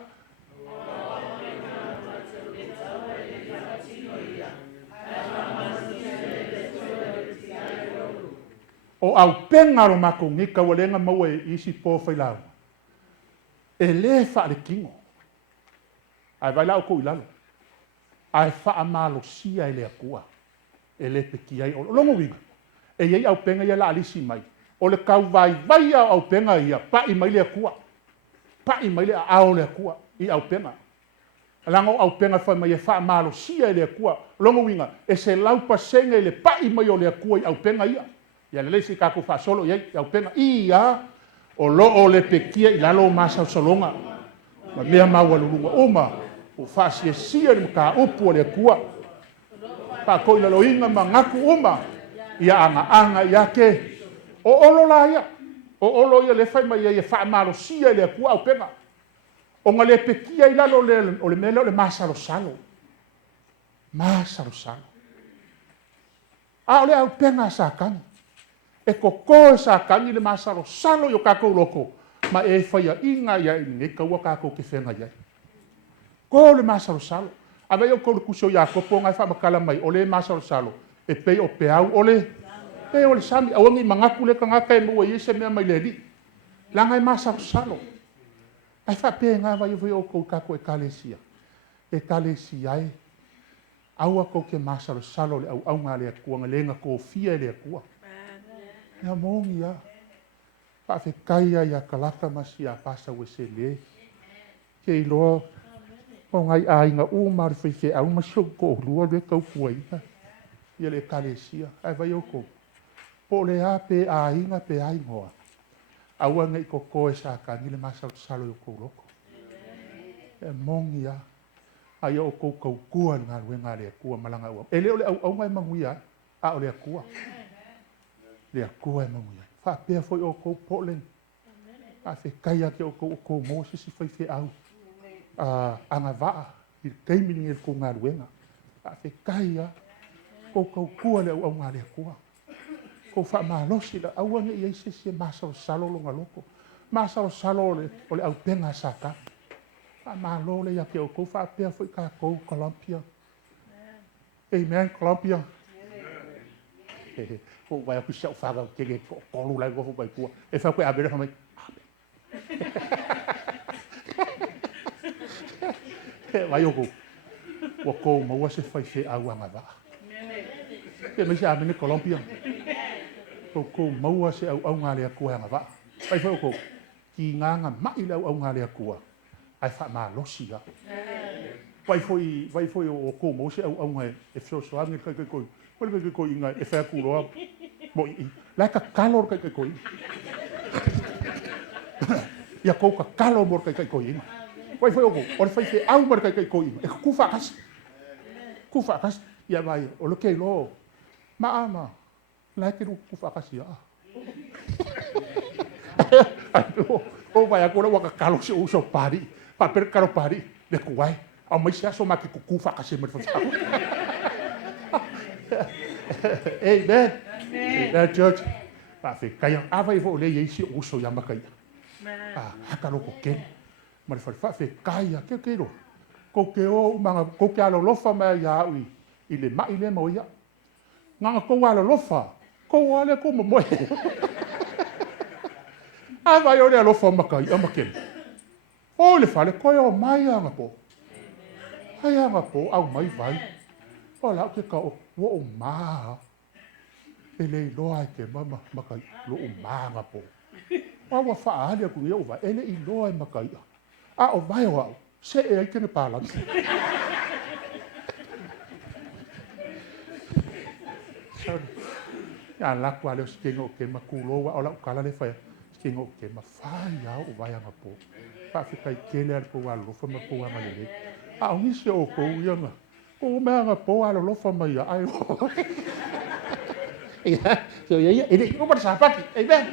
O au penga ro mako ngika walenga mau e isi po whai lau. E le wha le kingo. Ai vai lau ko i lalo. Ai wha amalo sia e le akua. E le peki ai o longo winga. E iei au penga ia la alisi mai. O le kau vai au penga ia. Pa i mai le akua. Pa i mai le ao le akua. I au penga. Lango au penga whai mai e wha amalo sia e le akua. Longo winga. E se lau pasenga e le pa i mai o le akua i au penga ia. Ia le leisi kako wha solo iei au penga. Ia. O lo o le pekia i lalo masa solonga. Ma mea maua lulunga oma. O wha sia ni mka upu o le akua. Pa ko ila loinga ma ngaku uma ia anga ia ke o olo la ia o olo ia le fai mai ia fa malo sia le ku au pena o ngale pekia ila lo le o le mele le masalo salo a le au pena sa kan e ko sa kan le masalo salo yo ka ko loko ma e fai inga ia ni ka wa ka ko ke fenga ia ko le masalo salo ave yo ko kuso ya ko ponga fa makala mai ole masalo salo e pe o pe au ole e ole sami awangi mangaku le kanga kai mo ye se me mai le di langa masalo salo ai fa pe nga va yo o ko ka ko e kalesia ai au ko ke masalo salo le au nga le ku nga lenga ko fia le ku ya mongi ya fa fe kaya ya kalaka masia pasa we se le ke lo o ngai ainga umar fike au masoko lua de kau puaina ia le kalesia ai vai oko po le ape ainga pe aingoa au ngai koko e sa ka ni le masa salo yo koloko e mongia ai o ko ko kua nga wenga le kua malanga o ele ole au ngai manguia a ole kua le kua manguia fa pe foi o ko polen a fe kaya ke o ko mo si foi fe au anga vaa i keimini e ko ngā ruenga. A te kaia ko kua le au ngā rea kua. Ko wha mālosi la auanga i eise si māsao salo longa loko. Māsao salo o le au penga saka. Wha mālo le ia ke o kou wha pēr fui kā kou Columbia. Amen, Columbia. Ko vai aku siau whaga kege kolu lai gofu bai kua. E wha koe abere whamai. Vai oku. Wa ko maua se fai fe au anga va. Ke me sa mene Colombia. Ko maua se au nga le aku anga va. Vai fa ko ki nganga mai le au nga le aku. Ai fa ma losia. Vai foi o ko mo se au nga e so anga ko. Pole ko inga e fa ku ro. Mo la ka calor ko. Ya ko ka calor mo ko inga. Vai foi o fai fe au mar kai ko e ku fa kas ya vai o lo ke lo ma ama la ke ku fa kas ya o vai agora o calo se uso pari pa per caro pari de kuai au mai se so ma ke ku fa kas me fa amen that church pa fe kai ava i vo le isi uso ya ma kai akalo ko ke ma fa fe kaya ke ro ko ke o manga ko ke alo lofa ma ya ui ile ma ile mo ya nga ko alo lofa ko ale ko mo ava yo le lofa ma kai ama ke o le fale ko yo mai anga po Ai anga po au mai vai. O lau ke ka o maa. Ele iloa ke mama maka lo maa nga po. Wa whaale ku ia uwa ele iloa e maka ia. A o vai o au. Se e ai kene pālang. Sorry. Ya laku ale skengo ke makuloa o lau kala le whaia. Skengo ke mawhai au o vai anga po. Whawhikai kele al po alo lofa ma po anga lele. A o nisi o ko uianga. Ko mea anga po alo lofa ma ia ai o. Ia, so ia, ele ko pada sapaki. Amen.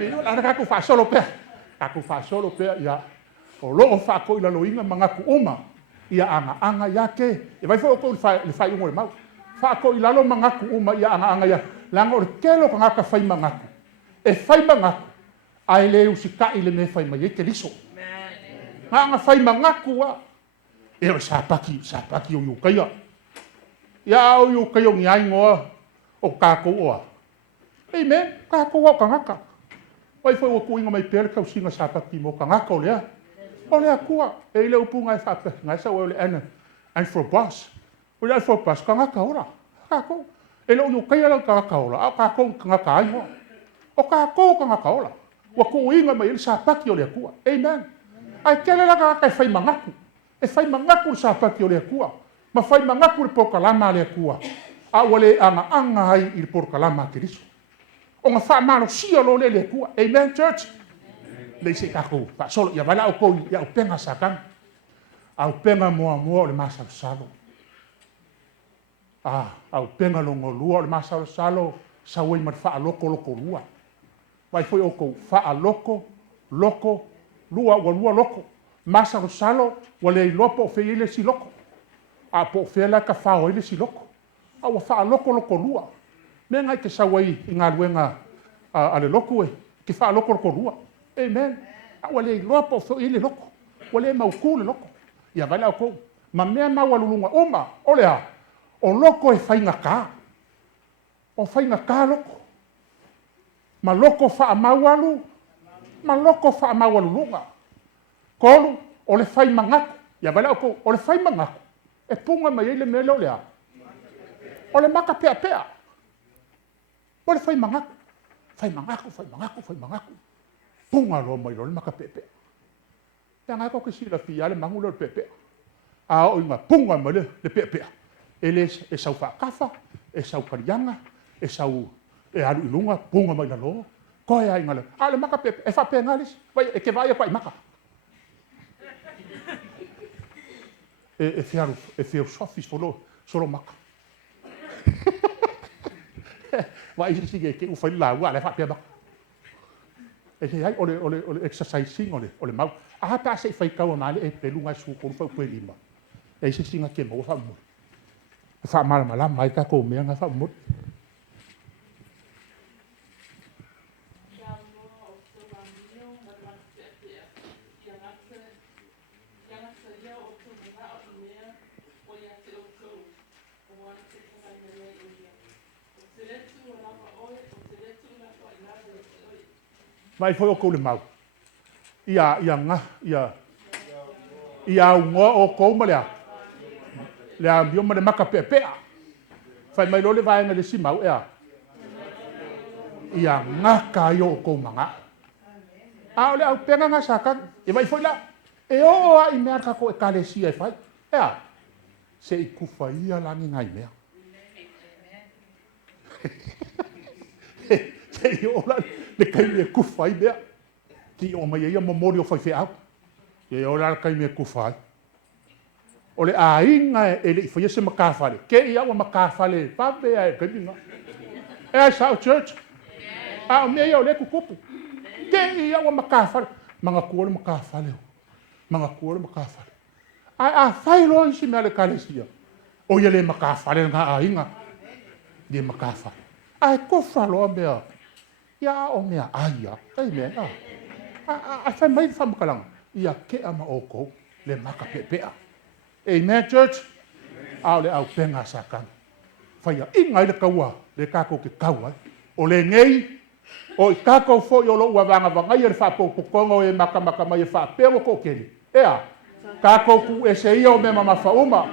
Ino la ka ku fa solo pe. Ka ku fa solo pe ia. O lo fa ko ila loinga mangaku uma. Ia anga yake. E vai fo ko le fai un mau. Fa ko ila lo mangaku uma ia anga ia. Langa o kelo ka ngaka fai mangaku. E fai mangaku. Ai le usika ile me fai mai ke liso. Anga fai mangaku wa. E o sapaki o yukaya. Ia o yukaya ngi ai ngoa. O kako oa. Amen. Kako oa kangaka. Wai foi o kuinga mai pele kau singa sapaki mo kangaka o lea. O lea kua. E ile upunga e whape. Ngai sa o le ena. And for bus. O lea for bus kangaka ora. Kako. E leo yukai ala kangaka ora. A kako kangaka ai hoa. O kako kangaka ora. Wa kuinga mai ile sapaki o lea kua. Amen. Ai kele la kangaka e whai mangaku. E whai mangaku le sapaki o lea kua. Ma whai mangaku le pokalama lea kua. A wale anga hai i porkalama ke riso. O nga wha mano sia lo le kua. Amen, church? Le se kako. Pa solo, ia wala o kou, ia o penga sakan. Au penga moa o le masalo salo. Au penga longo lua o le masalo salo. Sa wei mat wha loko lua. Wai foi o kou wha loko, lua loko. Masalo salo, wale i lopo o fe ile si loko. A po fe la ka wha o ile si loko. Awa wha loko lua. Me ngai ke sawai i ngā luenga ale loko e. Ke wha loko lua. Amen. Awa le lopo fo i le loko. Wale mauku le loko. Ia wale au kou. Ma mea mawalulunga oma. Olea. O loko e whainga kā. O whainga kā loko. Ma loko wha mawalu. Ma loko wha mawalulunga. Kolu. O le whai mangaku. Ia wale au kou. O le whai mangaku. E punga mai ele mele olea. O le maka pea. O le whai mangaku. Whai mangaku. Punga lo mai lo le maka pea. Ia ngai ko sila fia le mangu lo pea. A o inga punga mai le pea. Ele e sau whakafa, e sau karianga, e sau e alu ilunga, punga mai la lo. Koe ai ngale. A le maka pea. E wha pea ngalis. Vai e ke vai e pai maka. E fiaru sofis solo maka. Wa isi sige ke u fai la wa le fa pe ba. E se ai ole exercising ole mau. A ta se fai ka ona le e pelunga su ko fa pe lima. E isi singa ke mo fa mo. Fa mala mai ka ko me nga fa mo. Vai foi o kou mau. Ia ungo o kou malea. Lea mbio ma le maka pea. Fai mai lole vai ngale si mau ea. Ia ngaka i o kou manga. A ole au penga nga sakan. E vai foi la. E o a i mea kako e kalesia e fai. Ea. Se i kufa ia langi ngai mea. Se i o la. Le kai me kufa i mea. Ki o mai ia momori o fai fe au. E o la kai me kufa i. O le a inga e le i fai se makafale. Ke i awa makafale. Pape e kai minga. E a sao church. A o mea ia o le kukupu. Ke i awa makafale. Manga kuole makafale. A fai lo isi mea le kalesia. O ia le makafale nga a inga. Le makafale. A e kofa lo mea. Ia o mea aia. Ei mea. A fai mai whamakalang. Ia ke ama oko le maka pepea. Amen, church. Au le au penga sakan. Fai a inga i le kaua. Le kako ke kaua. O le ngei. O i kako fo i o lo ua vanga vangai e le whapo kukonga o e maka mai e whapeo ko keni. Ea. Kako ku ese ia o me mama fauma.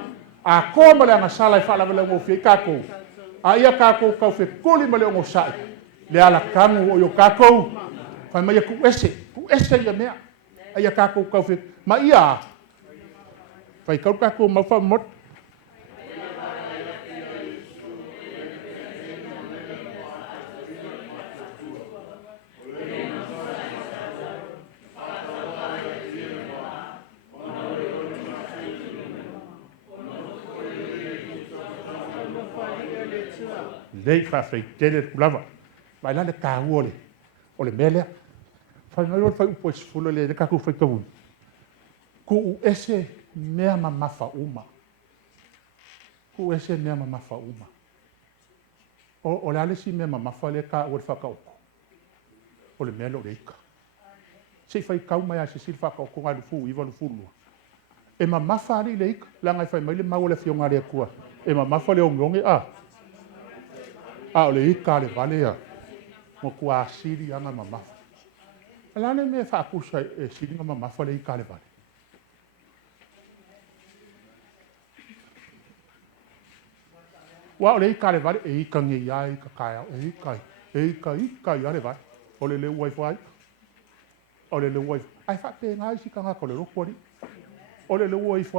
A ko male anga sala e fala vele ngofi kako. A ia kako kau fe kuli male ngo sai. Le ala kangu o yo kako. Fa mai ku ese ia mea. A ia kako kau fe ma ia. Fa kau kako ma fa mot. Lei fa fai tele kulava vai lá le carro ole mele fa no fa o pois fulo le ka ku fa ku ese mea mama fa uma ku ese mea mama fa uma o le ale si mea mama fa le ka o fa ka o le mele o le ka se fa ka uma ya se fa ka ko ga fu i va fu e mama fa le ka la ngai fa mai le mau le fionga le ku e mama fa le o ngonge o le ika le vale ya mo kua siri anga mama ala ne me fa kusa e siri nga mama fa le ika le vale wa o le ika le vale e ika nge ya ika kaya e ika ya le vale o le wifi o le wifi ai fa pe nga si kanga ko le rokori o le wifi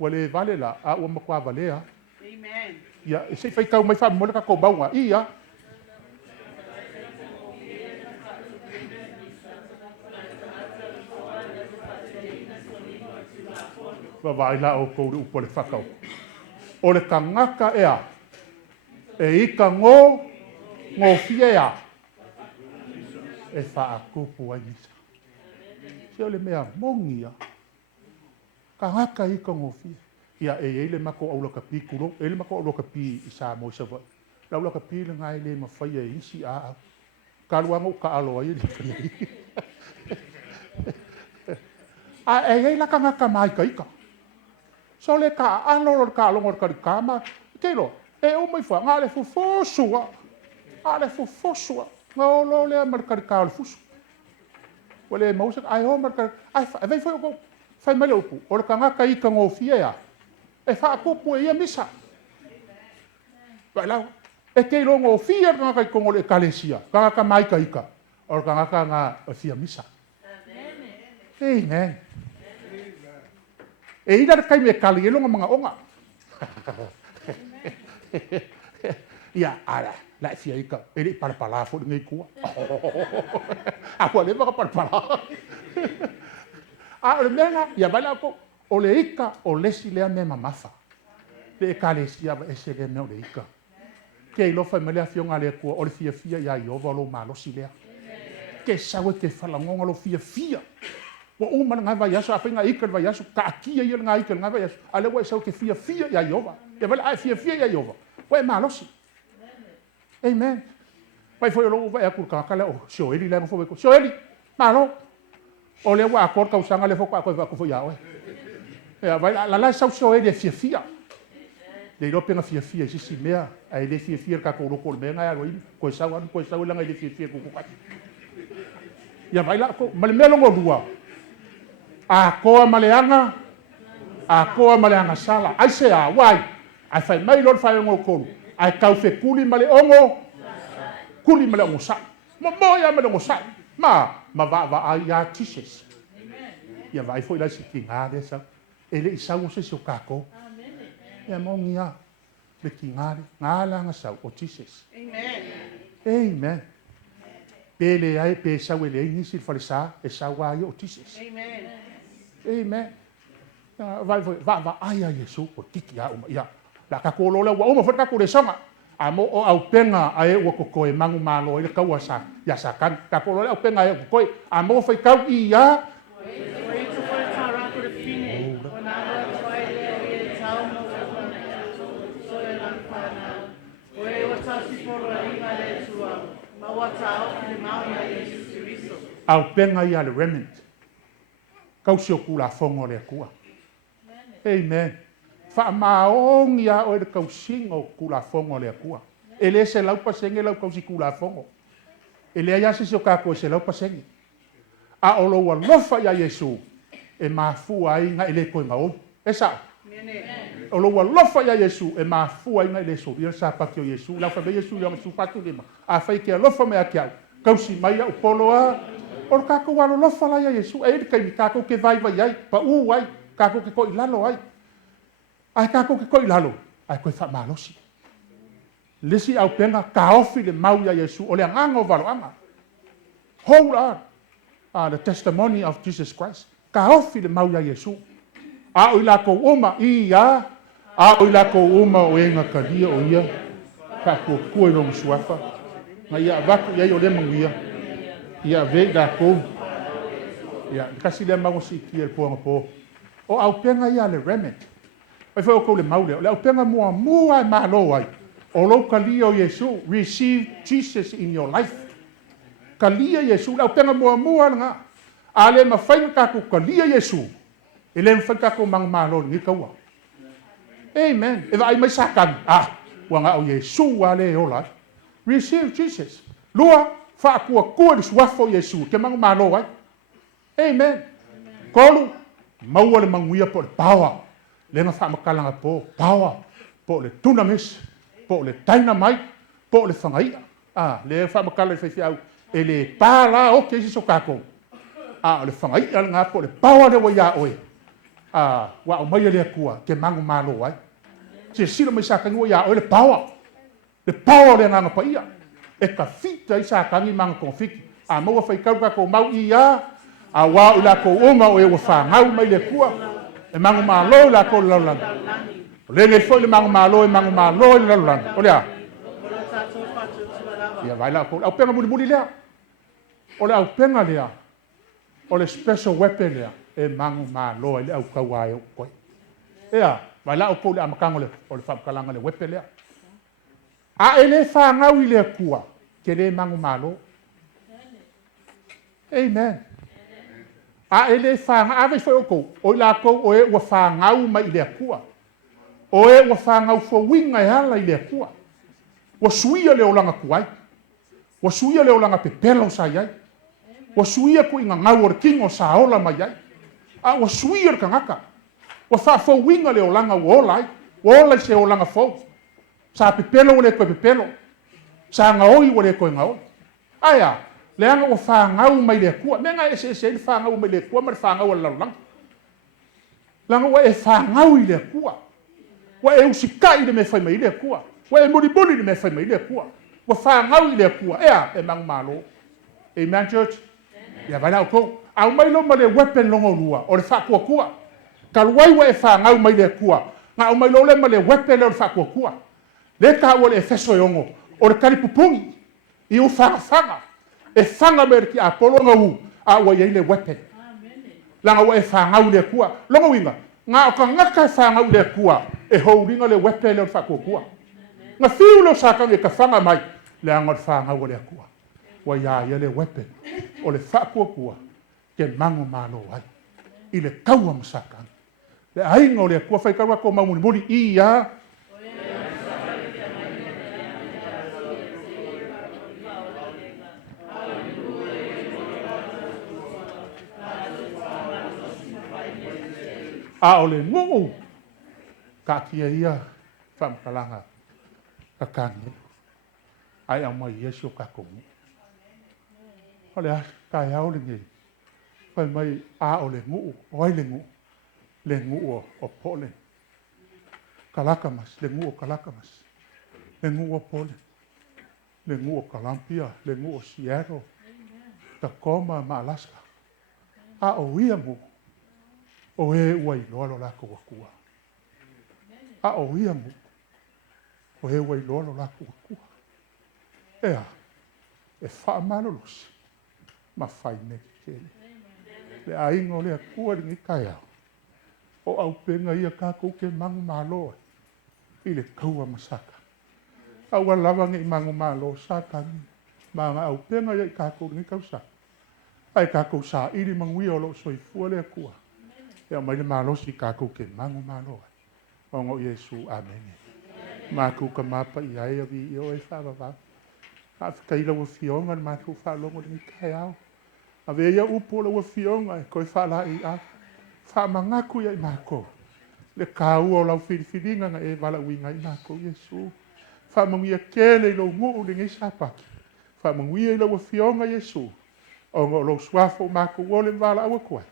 wa le vale la a o mo kwa vale ya amen. Ya, se fai kau mai fa mo le ka ko baunga ia. Va vai la o ko u po le fakau. O le kangaka ea. E ika ngo fia. E fa akupu ai nisa. Se o le mea mongia. Kangaka ika ngo fia. Ia ele mako au loka pi kuro ele mako au loka pi isa mo sa va la loka pi le ngai le mafai e isi a kalua mo ka alo ai le a ele la kanga ka mai ka ika so le ka alo lo ka lo ka kama telo e o mai fa ngale fu fosua ale fu fosua no lo le mar ka ka fusu wale mo sa ai ho mar ka ai vai foi ko fai male opu o kanga ka ika ngo fia ya e fa kupu e ia misa. Vai lá. E kei longo fia nga kai kongo le kalesia. Kanga ka mai ka ika. O kanga ka nga fia misa. Amen. E ina kai me kali e longa mga onga. Ia ala. La fia ika. E li parapala fo ngai kua. Ako le maka parapala. A le menga. Ia vai lá ko. O le ika o lesi lea me mamafa. Le kalesia e se le me o le ika. Ke lo fa me le afionga le kua o le fia fia ia Iova lo malosi lea. Ke sawe ke falangonga lo fia fia. Wa uma nga vai aso afinga ika vai aso ka kia ia nga ika nga vai aso. Ale wa sawe ke fia fia ia Iova. E vale ai fia fia ia Iova. Wa malosi. Amen. Vai foi lo vai akurka kala o sio eli le fo ko. Sio eli. Malo. O le wa akor ka usanga le fo ko fo ya o. Ja, weil la sau so e fia fia. Le lo pena fia fia si mea, ai le fia fia ka ko ko me nga ro ko sau la nga le fia fia ko ko. Ya vai la ko mal melo ngo dua. A ko maleanga. A ko maleanga sala. Ai se a wai. Ai fai mai lo fai ngo ko. Ai kau fe kuli male ongo. Kuli male ngo sa. Mo ya male ngo sa. Ma va ai ya tises. Ya vai foi la si kinga desa. Ele isau se o kako. E mongia le kingare ngala nga sau o tises. Amen. Pele ai pe sau ele ni sil falsa e sau ai o tises. Amen. Va ai ai Yesu o tiki ya. La kako lo la o mo fa kako le sanga. Amo o au penga ai o ko e mangu malo ile kawasa ya sakan kako lo au penga ai ko amo fa kau ia. Au penga ia le remnant. Kau se kula fongo le kua. Amen. Fa maong ia o le kau singo kula fongo le kua. Ele se lau pasenge lau kau si kula fongo. Ele ia se ka ko se lau pasenge. A o lo wa lofa ia Yesu. e mafua ai nga ele koe ngau. Esa. O lo wa lofa ya Yesu e mafua ai nga ele so. Ia sa pakio Yesu. La fa be Yesu ia su fatu lima. A fai ke lofa me akia. Kausi mai o polo a. O kako wa lofa la ya Yesu. E kai kako ke vai vai ai. Pa u ai. Kako ke koi lalo ai. Ai kako ke koi lalo. Ai koe fa malosi. Lesi au penga ka ofi le mau ya Yesu. O le angango valo anga. Hold on. The testimony of Jesus Christ. Ka ofi le mau ya Yesu. A o ila ko uma ia. A o ila ko uma o enga kalia o ia. Ka ko kua no msuafa. Nga ia vaku ia o le manguia. Ia ve da ko. Ia kasi le mau si ki el po. O au penga ia le remit. Ai foi o ko le mau le. Au penga mua malo ai. O lo kalia o Yesu. Receive Jesus in your life. Kalia Yesu. Au penga mua nga. Ale mawhainga kako kalia Yesu. Ele mawhainga kako mang malo ni kaua. Amen. Eva ai mai sakan. Wanga o Yesu ale ola. Receive Jesus. Lua kua le suafo Yesu. Ke mang malo ai. Amen. Kolu. Maua le manguia po le power. Lenga wha makalanga po. Power. Po le tunamis. Po le dynamite. Po le whangaia. Le wha makalanga whaifiau. Ele pala o ke siso kako. Le whangaia ngā po le power le wa ia oe. Wa o mai le kua. Ke mangu malo ai. Se sila mai sakangi wa ia oe le power. Le power le nganga pa ia. E ka fita i sakangi manga konfiki. Maua whaikau kako mau ia. Wa o la ko uma o e wa whangau mai le kua. E mangu malo la ko laulanga. Le foi le mangu malo e mangu malo le laulanga. O lea. Ia vai la ko. Au penga mulimuli lea. O le au penga lea. O le special weapon lea. E mangu malo le au kawae o koe. Ea. Vai la o ko le amakango le. O le whapakalanga le weapon lea. Ele whangau i le kua. Ke le mangu malo. Amen. Ele whanga, ave foi o kou. O la kou o e ua whangau mai i le kua. O e ua whangau whawinga e ala i le kua. Ua suia le olanga kuai. Ua suia le olanga pepelo sa iai. Ua suia ku inga ngau or kingo sa ola mai iai. Ua suia ka ngaka. Ua whawinga le olanga ua ola ai. Ua ola se olanga fau. Sa pepelo o le koe pepelo. Sa ngaoi o le koe ngaoi. Aia. Leanga o whangau mai le kua. Menga e se whangau mai le kua, ma le whangau ala lang. Langa wa e whangau i le kua. Wa e usikai le me whai mai le kua. Wa e mulimuli le me whai mai le kua. Wa whangau i le kua. E mang malo. Amen, church? Ia vai nao kou. Au mai lo ma le weapon longo lua. O le whakua kua. Kaluai wa e whangau mai le kua. Nga au mai lo le ma le weapon le whakua kua. Le ka ua le e feso e ongo. O le karipupungi. I u whanga. E whanga mere ki a polonga u a ua iei le weapon. Langa ua e whangau le kua. Longa winga, ngā o ka ngaka e whangau le kua e houringa le weapon le whakua kua. Ngā whiu leo sākang e ka whanga mai le anga le whangau le kua. Ua ia le weapon o le whakua kua ke mango malo ai. I le kaua masakang. Le ainga o le kua whaikaua ko maumuni i ia. O le ngongo ka kia ia whamkalanga ka kangi ai au mai Yesu ka kongu. O le ka iau le ngei. Whai mai o le ngu o ai le ngu o pole. Kalakamas, le ngu o kalakamas. Le ngu o pole. Le ngu o Kalampia, le ngu o Seattle. Tacoma ma Alaska. O ia ngu. O e ua i loa lo lako wakua. O ia mu. O e ua i loa lo lako wakua. Ea. E wha manolos. Ma whai me kele. Le aingo le akua ringi kai au. O au penga ia kako ke mangu malo. I le kaua masaka. Au alawangi i mangu malo saka. Ma ngā au penga ia i kako ringi kausa. Ai kako sa iri mangui o lo soifua le akua. Ea mai le malosi kako ke mangu malo. O ngo Yesu, amen. Māku ka mapa i ai awi i o e whawawā. Kaila ua fionga na māku whalongo ni kai au. A vea upo la ua fionga e koe whala i a. whamangaku ia i mākou. Le kāua o lau whiriwhiringa nga e wala uinga i mākou, Iesu. Whamanguia kele i lau nguu le ngai sapaki. Whamanguia i lau a fionga, Iesu. O ngā lau suafo mākou o le wala awa koe.